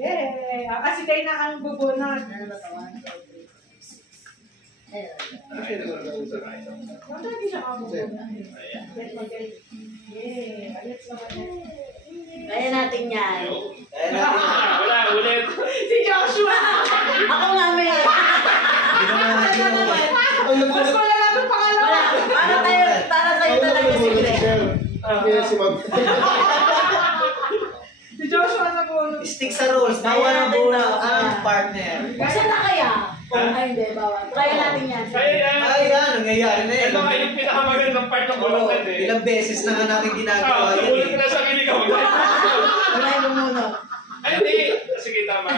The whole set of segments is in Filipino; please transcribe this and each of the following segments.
Yay! Kasi kayo na ang bubunod. Ano ba ito? 1, 2, 3. Hindi siya kabubunod. Yay! Alit naman. Kaya natin yan. Wala, ulit. Si Joshua! Ako nga, may. Mas wala lang ang pangalawa. Wala. Para tayo talaga si Greg. Si Joshua na po. Stick sa rules. Bawal ang bunot ang partner. Kasi na kaya? Ay, hindi, bawal. Kaya natin yan. Kaya yan. Ay, yan. Nangyayari na yan. Ito nga yung pinakamagandang part ng bulutan eh. Ilang beses na nga natin ginagawa yan Bulot eh. na sa kinig ako. Wala yung bumunod. Ay, hindi. Sige, tama.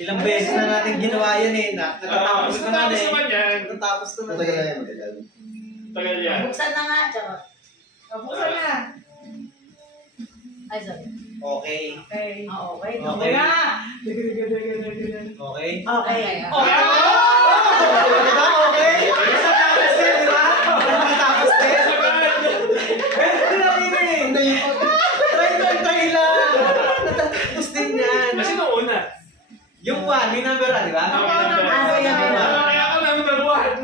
Ilang beses na natin ginawa yan eh. Natatapos naman Natapos eh. naman yan. Natatapos naman Matagal na eh. yan, matagal. Tagal yan. Buksan na nga, charot. Kapusan na. Ay, sorry. Okay. Okay. Oo, okay. Okay. Okay. Okay. Okay. Okay. Diba? Okay? Natatapos din, di ba? Natatapos din. Pwede na rin eh. Try lang. Natatapos din yan. Kasi nung una. Yung one, yung number di ba? Kaya ako number 1.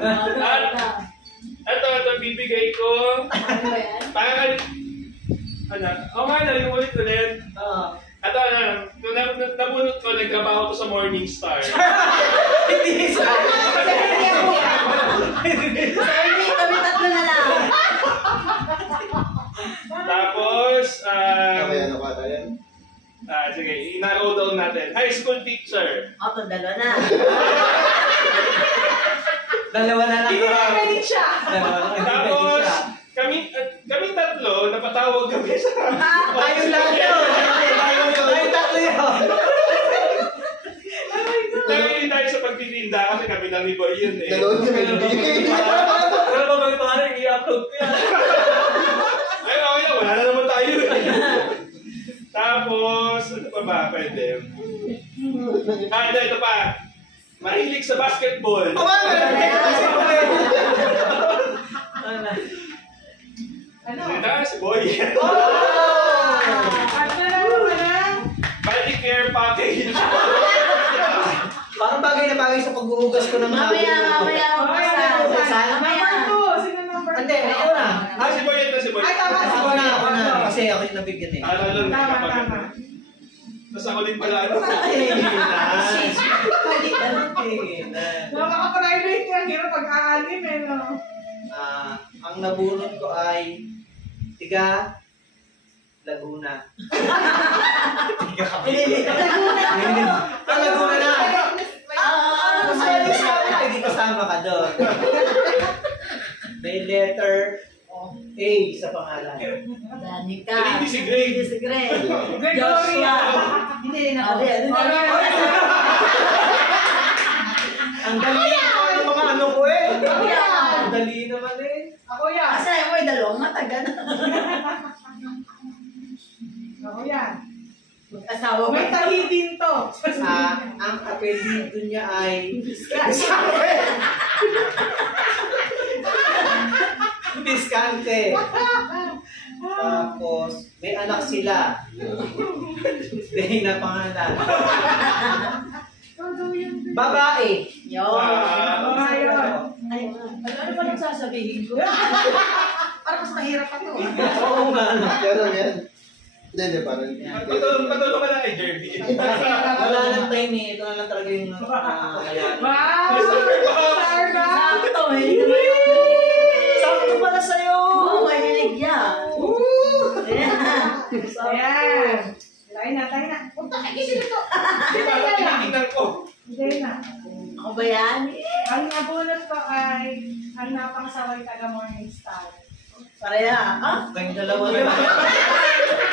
Ito, bibigay ko. Ano ba yan? Parang, ulit. Oo. Ito, nabunot ko, nagtrabaho ko sa Morning Star. Hindi isa. Hindi, kami tatlo na lang. Tapos, Kaya ano ka yan? sige, i-narrow down natin. High school teacher. Ako, dalawa na. Dalawa na lang. Hindi na pwede siya. Tapos, kami tatlo, napatawag kami sa... Tayo lang yun. Tayo tatlo yun. Nangili tayo sa pagtitinda kasi kami lang ni Boy yun eh. Ganoon ka hindi. Pero ba ba parang i-upload ko yan? Ay, okay, wala na naman tayo eh. Tapos, ano pa ba pwede? Ito pa. Mahilig sa basketball. Ano? Ito, si Boy. Body care package. Parang bagay na bagay sa paghuhugas ko ng mga... Mamaya. Number 2. Sino number 2? Hindi, ako na. Si Boy ito, si Boy. Ay, tama. Ako na. Kasi ako yung nabigyan eh. Tama. Tapos ako din pala. Nakaka-private yan. Pero pag-aanim eh, no? Ang nabunot ko ay tiga Laguna. Tiga Cavite. Ang Laguna na. Hindi kasama ka doon. May letter A sa pangalan. Danica. Hindi si Greg. Hindi si Greg. Gregoria. Hindi rin ako. Ang dali ng mga ano ko eh. yan. Ang dali naman eh. Ako yan. Asa mo yung dalawang mata, gano'n. Ako yan. Mag-asawa mo. May tahi din to. Ang apelido niya ay Biskante. Tapos, may anak sila. Dahil na pangalan. Babae. Yun. Ay, Ano pa nang sasabihin ko? parang mas mahirap ako. Oo nga. Pero yan. Hindi, parang... Patulong ka lang kay Jerby. Wala nang time eh. Ito na lang talaga yung kaya. Wow! Sarga! Sakto eh. Sakto pala sa'yo! Oo, mahilig yan. Ayan. Tayo na. Punta ka kasi dito. Tinitingnan ko. Hindi na. Ako ba yan? Ang nabunot ko ay ang napakasaway taga Morning Star. Pareha. Ah? Kayong dalawa na lang.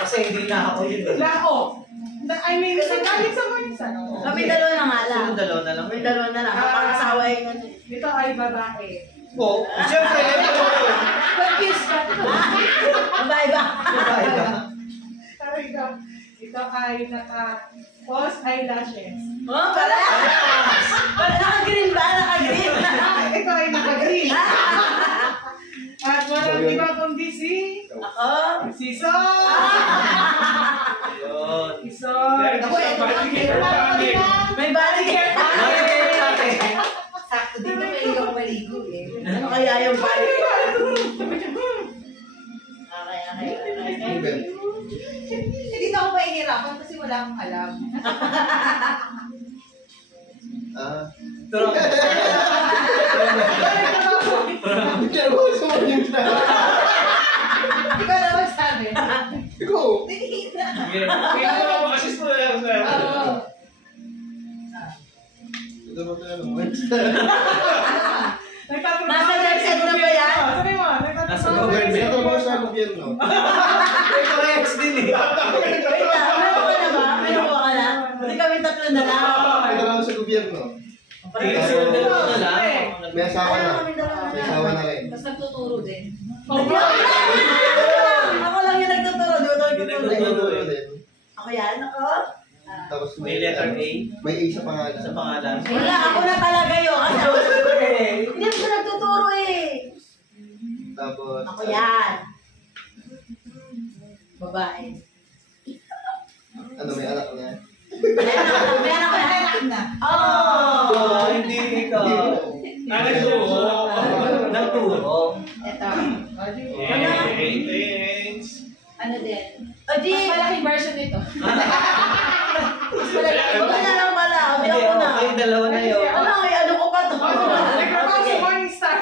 Kasi hindi na ako yun. Lao! I mean, galing sa Morning Star. Kami dalawa na nga lang. Yung dalawa na lang. Kami dalawa na lang. Kapag-asawa yung ano. Dito ay babae. Oo. Siyempre, Confused ka. Iba-iba. Ito ay naka-false eyelashes. Oh, pala. Pala naka-green ba? Naka-green. Ito ay naka-green. At walang iba kundi si Ako. Son! yun. So, Ako, ito lang. ito na ako din na. May body care pa. Bakit natin? Sakto dito may ikaw maligo eh. Ano kaya yung body care? Okay. Hindi na ako mahihirapan kasi wala akong alam. Ah. Pero, Kaya mo sa mga yung Ikaw na magsabi. Ikaw. Tinihina. Kaya naman mag-assist mo na lang sir. Oo. Ito mo tayo ng Nasa website na ba yan? Sabi mo, Nasa nagtatrabaho. government. Ito mo sa gobyerno. may corrects din eh. Wait lang, meron ka na ba? Meron ka na? Hindi kami tatlo na lang. Ito lang sa gobyerno. Tingin sila dalawa na lang. May asawa na. Kami dalawa na May lang. asawa na rin. Tapos nagtuturo din. Hindi ako lang. Ako lang yung nagtuturo. Di ba ito nagtuturo? Nagtuturo din. Ako yan, ako. Tapos May letter A May A sa pangalan. sa pangalan. Wala, ako na talaga yun. Kasi ako hindi mo siya nagtuturo eh. Tapos Ako yan. Babae. ano, may anak na. May anak ko na. Oh, hindi ikaw. Nagturo. Nagturo. Ito. Hey, thanks. Ano din? O di, Mas malaking version nito. wala na lang pala. Sabi Hindi, ako na. okay, dalawa na yun. Ano, may ano ko pa to. Nagtrabaho sa Morningstar.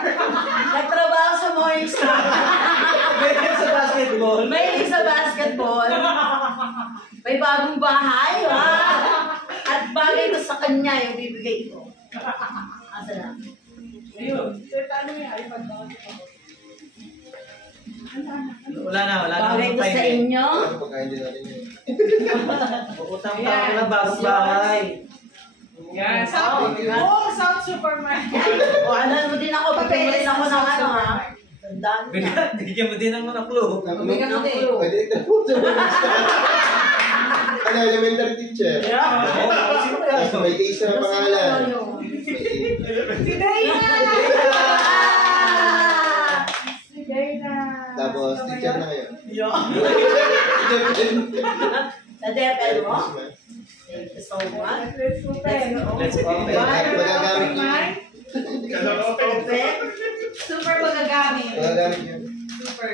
Nagtrabaho sa Morningstar. Pwede sa basketball. May sa basketball. May bagong bahay. At bagay ko sa kanya yung bibigay ko. Asa na? Ayun. Ano yung iPad ba? Wala na. Bagay ko sa inyo. Ano pagkain din natin yun. Utang pa ako ng bagong bahay. Yan. South. Oh, South Supermarket. O ano mo din ako. Bigyan mo din ako ng ano ha. Tandaan mo na. Bigyan mo din ng mga clue. Bigyan mo din. Pwede nagtapos sa mga ano, elementary teacher. Sino kaya? Tapos may A sa pangalan. Si Dana. Si Dana. Tapos teacher na kayo. Yo. Teacher din. Sa DFL mo? Thank you so much. Let's open. Let's go. Magagamit yun. Open. Super magagamit. Magagamit yun. Super.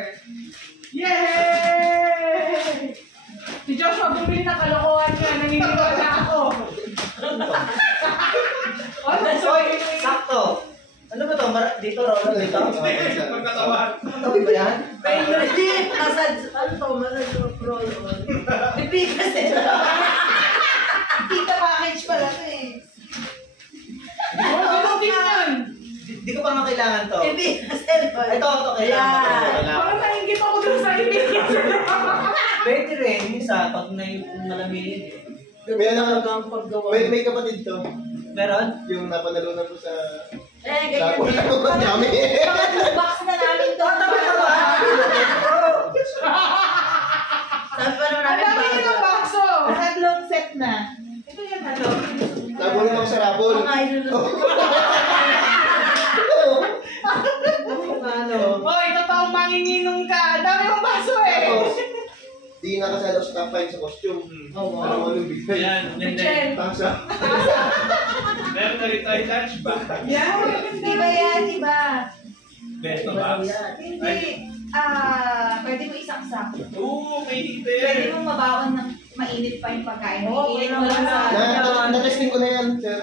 Yay! Si Joshua bumili ng kalokohan niya. Naniniwala ako. Oh, that's Oy, sakto. Ano ba to? Dito, Rolo, dito? Magkatawan. Tawid ba yan? Hindi. Masad. Ano to? Masad. Roll on. Bibigas nila. Kita package pala ito eh. Oh, ganun din yan. Di ko pa makailangan to. Bibigas nila. Ito, kailangan ko. Yan. Parang nainggit ako dun sa ibig. Pwede rin. Isa, pag malamig. May anak Talagang paggawa. may kapatid to. Meron? Yung napanalunan ko sa... Ganyan Tapos din. ang dami. Box na namin to. Sabi pa naman Ang namin dami niyo ng bakso. Tatlong set na. Ito yan, ano? Nabulong ako sa rapol. Mga ilulunod. Ano? Hoy, totoong manginginom ka. Ang dami mong bakso eh. Tapos, di nakasalo sa top 5 sa costume. Oo. Ano mo nung bigay? Yan. Michelle. Tasa. Meron na rin tayo touch ba? Yan. Iba yan, iba. Beto ba? Hindi. Pwede mo isaksak. Oo, may Pwede heater. mong mabawan ng mainit pa yung pagkain. Oo, Mainit mo lang sa... Na-testing ko na yan, sir.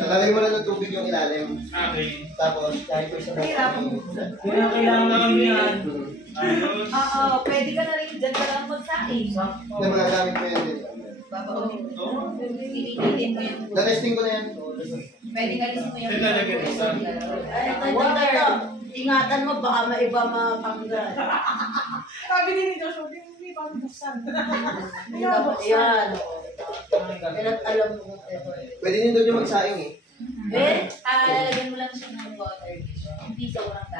Lalagay mo lang ng tubig yung ilalim. Okay. Tapos, kahit po isang Mahirap. Kailangan namin yan. Ayos. Oo, pwede ka na rin dyan ka lang magsaing. Na magagamit mo yan din. Babaunin mo. Oo. Pilipitin mo yung... Na-testing ko na yan. Pwede ka rin mo yung... Lalagyan mo isa. Ay, ito. Ingatan mo, baka maiba mapanggal. Sabi din ni Joshua, hindi pa buksan. Hindi dapat yan. Kailan alam mo kung ito. Pwede nyo doon yung magsaing eh. Eh? Lalagyan mo lang siya ng water. Hindi sobrang dami.